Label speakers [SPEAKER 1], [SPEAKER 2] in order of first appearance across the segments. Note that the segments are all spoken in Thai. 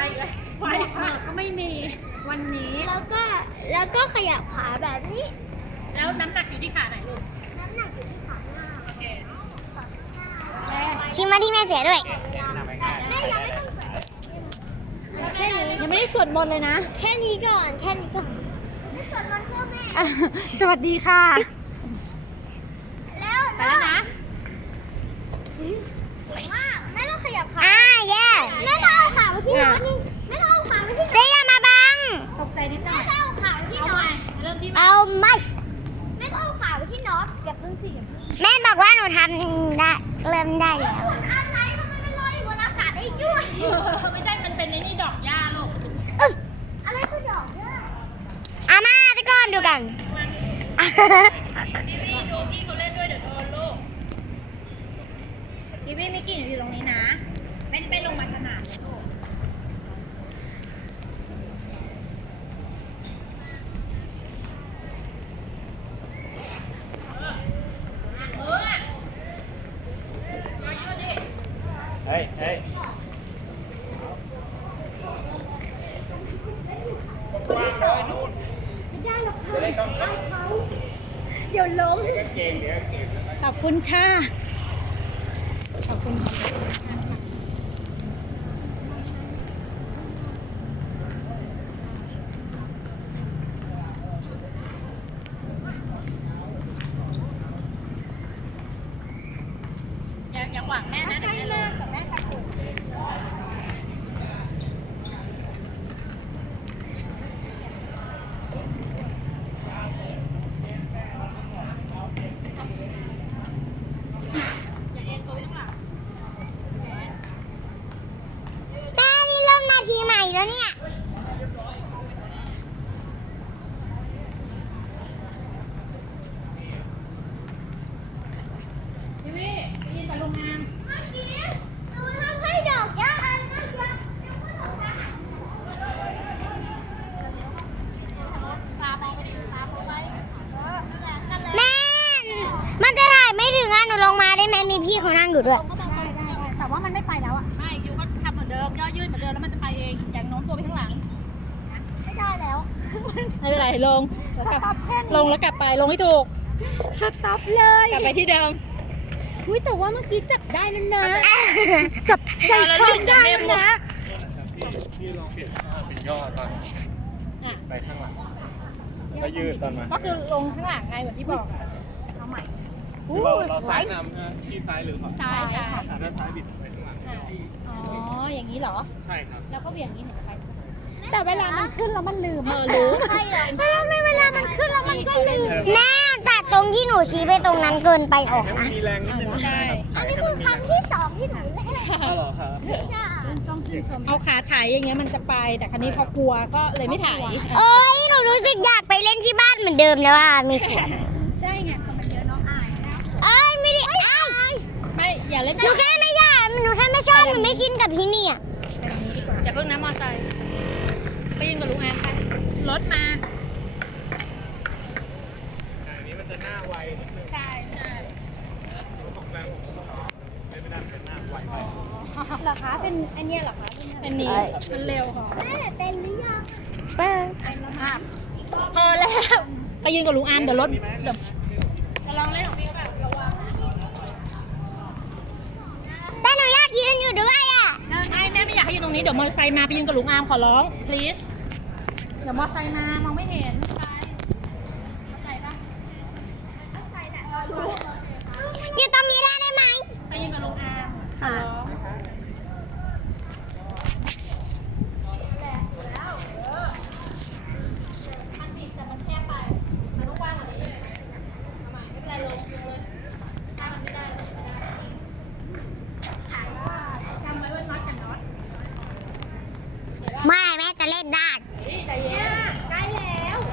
[SPEAKER 1] เลยไฟก็ไม่มีวันนี้
[SPEAKER 2] แล้วก็ขยับขาแบบนี้
[SPEAKER 1] แล้วน้ำหนักอยู่ที่ขาไหนลูก
[SPEAKER 2] น้ำหนักอยู่ที่ขาหน้า
[SPEAKER 1] โอเค
[SPEAKER 2] ชิมมาที่แม่เสียด้วยแม่ยังไม่ต้องแค่นี้
[SPEAKER 1] ยังไม่ได้สวดมนต์เลยนะ
[SPEAKER 2] แค่นี้ก่อนไม่สวดมนต์เพื่อแม่
[SPEAKER 1] สวัสดีค่ะ
[SPEAKER 2] แล้ว
[SPEAKER 1] ไปแล้วนะ
[SPEAKER 2] ว่าแม่ต้องขยับขาyes แม่ต้องเอาขาไว้ที่นอนนี่แม่ต้องเอาขาไว้ที่นอนเจ๊อย่ามาบัง
[SPEAKER 1] ตกใจนิดหน่อย
[SPEAKER 2] แม่ต้องเอาขาไว้ที่นอน
[SPEAKER 1] เริ่มที่
[SPEAKER 2] เอาไม่แม่ต้องเอาขาไว้ที่นอนอย่าเพิ่งสิแม่บอกว่าหนูทำได้เริ่มได้แล้วอะไรทำไมมันลอยอยู่บนอากาศได้ด้วย
[SPEAKER 1] ไม่ใช่มันเป็นในนี่ดอกหญ้าลูก
[SPEAKER 2] อะไรคือดอกเนี่ยอามาตะก้อนดูกัน
[SPEAKER 1] พี่ดูพี่เขาเล่นด้วยเดี๋ยวโดนลูกพี่มิกกี้อยู่ตรงนี้นะไม่ลงมาสนามเลยลูก
[SPEAKER 3] เฮ้ย
[SPEAKER 1] เดี๋ยวล้มขอบคุณค่ะขอบคุณอย่าหวังแม่นะใช่เลยแม่จะถึง
[SPEAKER 2] แม่นี่เริ่มนาทีใหม่แล้วเนี่ย
[SPEAKER 1] พี่วิไปยินกับลุงงาม
[SPEAKER 2] เมื่อกี้หนูทำให้ดอกหญ้าอันนั้นเชียวแม่ มันจะถ่ายไม่ถึงอ่ะหนูลงมาได้ไหมมีพี่เขานั่งอยู่ด้วย
[SPEAKER 1] แต่ว่ามันไม่ไปแล้วอ่ะไม่ยูก็ทำเหมือนเดิมย่อยืดเหมือนเดิมแล้วมันจะไปเองอย่างโน้มตัวไปข้างหลังไม่ได้แล้วไม่เป็นไรลงลงแล้วกลับไปลงให้ถูกสต็อปเลยกลับไปที่เดิมอุ้ยแต่ว่าเมื่อกี้จับได้แล้วนะจับใจความได้แล้วนะ
[SPEAKER 3] พี่ลองเปลี่ยนท่าเป็นย่อตอนไปข้างหลังแล้วยืดตอนมา
[SPEAKER 1] ก็คือลงข้างหลังไงเหมือนที่บอกอะเอาใหม่
[SPEAKER 3] คือเราซ้ายนำนะที่ซ้ายหรือขวา
[SPEAKER 1] ซ้ายค่ะ
[SPEAKER 3] ด้านซ้ายบิดไปข้างหลัง
[SPEAKER 1] อ๋ออย่างนี้เหรอ
[SPEAKER 3] ใช่ครับ
[SPEAKER 1] แล้วก็เบี่ยงนี้ถึงจะไปแต่เวลามันขึ้นแล้วมันลืมรู้
[SPEAKER 2] ใช่เหรอ
[SPEAKER 1] เวลามันขึ้นแล้วมันก็ลืม
[SPEAKER 2] แม่แต่ตรงที่หนูชี้ไปตรงนั้นเกินไปออก
[SPEAKER 3] ให้มัน
[SPEAKER 2] นะ
[SPEAKER 3] มีแรงนิดนึง
[SPEAKER 1] ใช่
[SPEAKER 2] อันนี้คือครั้งที่สองที่หนูเล่น
[SPEAKER 3] ก็หรอครับ
[SPEAKER 2] จ้า
[SPEAKER 1] ต้องชื่นชมเอาขาถ่ายอย่างเงี้ยมันจะไปแต่ครั้นี้พอกลัวก็เลยไม่ถ่าย
[SPEAKER 2] โอ้ยหนูรู้สึกอยากไปเล่นที่บ้านเหมือนเดิมแล้วอ่ะมีสวน
[SPEAKER 1] ใช่ไงคนมันเยอะน้องอายนะ
[SPEAKER 2] เอ้ยไม่ได้เอ้ย
[SPEAKER 1] ไม่อย่าเล่น
[SPEAKER 2] หนูแค่ไม่อยากหนูแค่ไม่ชอบหนูไม่ชินกับที่นี่อ่ะ
[SPEAKER 1] อย่าเพิ่งนะมอไซค์ไปยิงกับลุงอานไปรถมา
[SPEAKER 3] อันนี้มันจะหน้าไวนิดนึง
[SPEAKER 1] ใช่ใช่
[SPEAKER 3] ของแรงผมไม่ได้เป็นหน้าไวไป
[SPEAKER 1] เหรอคะเป็นอันเนี้ยเหรอคะเป็นนี้มันเร็วค่ะ
[SPEAKER 2] แม่เป็นหรือยัง
[SPEAKER 1] พอแล้วไปยืนกับลุงอามเดี๋ยวรถเดี๋ยวจะลองเล่นของพี่แบบระวัง
[SPEAKER 2] แต่หนูอยากยืนอยู่ด้วยอ่ะ
[SPEAKER 1] ไม่แม่ไม่อยากให้ยืนตรงนี้เดี๋ยวมอเตอร์ไซค์มาไปยืนกับลุงอามขอร้อง please เดี๋ยวมอเตอร์ไซค์มามองไม่เห็นไปปะ
[SPEAKER 2] อยู่ตรงนี้ได้ไหม
[SPEAKER 1] ไปยืนกับลุงอามขอร้องมันบิดแต่มันแคบไปมันต้องกว้างกว่านี้ทำไมไม่เป็นไรลงเลยถ้ามันไม่ได้ลงไม่ได้ถ่ายว่าจำไว้ว่าน็อตกับน็อต
[SPEAKER 2] ไม่แม่จะเล่นได้
[SPEAKER 1] ใจเย็นใกล้แล้ว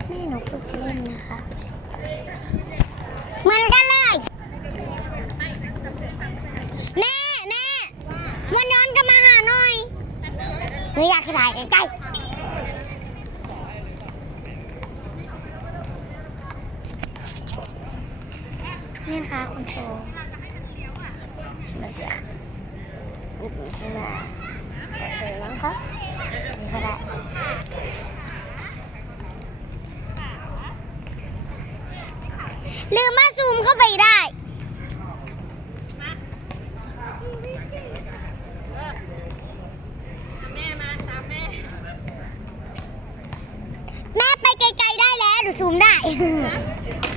[SPEAKER 2] แม่หนูฝึกเล่นนะคะเหมือนกันเลยแม่วันย้อนกลับมาหาหน่อยหนูอยากถ่ายใกล้ๆนี่นะคะคุณโชว์ชิมาเสียชิมาโอเคมั้งคะนี่ก็ได้ลืมมาซูมเข้าไปได้แม่ไปไกลๆได้แล้วหนูซูมได้